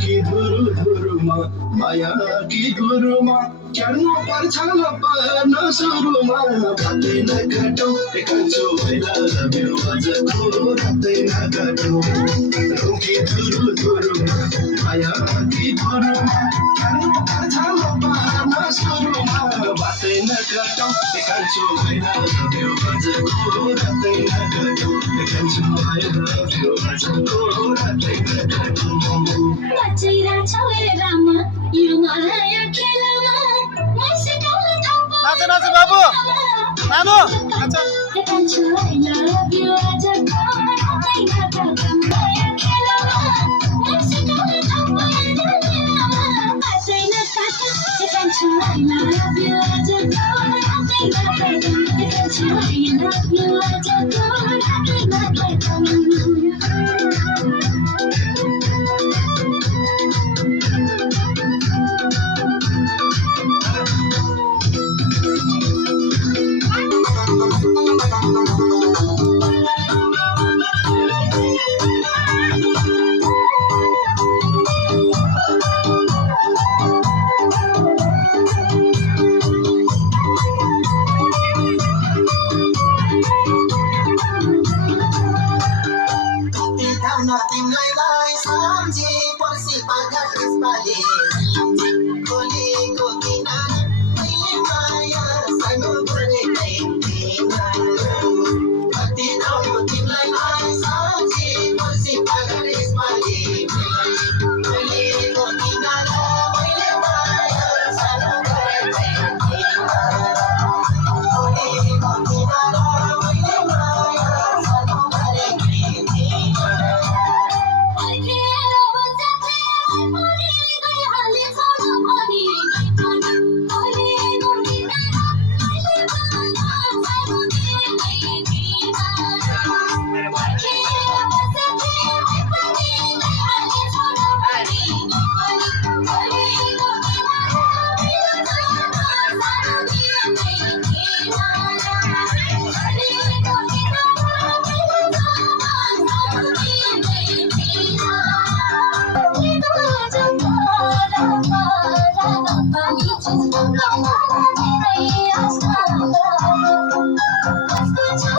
কি ধুরু ধুরুমা মায়া কি ধুরুমা কেন পারছালা পানা শুরুমা রাতে না কাটো কাঁচো লাভ আজ তো রাতে না কাটো কি ধুরু ধুরুমা মায়া কি ধুরুমা কেন পারছালা পানা শুরুমা রাতে না কাটো কাঁচো লাভ আজ তো রাতে না কাটো কাঁচো লাভ আজ তো রাতে না কাটো बच्चैरा छौरे रामा यो माया खेलमा मसिकाउ थापा नाचो नाचो बाबु नानो नाचो कान्छु I love you आज कोरातै नाटक माया खेलमा मसिकाउ थापा बातै नकाटा कान्छु I love you आज कोरातै नाटक कान्छु I love you आज कोरातै नाटक Tiምlay lay samji porsi pagat ispali koli ko kinan ai maya sanu bole kai kinan ati dam timlay lay samji porsi pagat ispali koli ko kinan ai maya sanu bole kai kinan koli ko kinan ai maya sanu bole kai kinan Just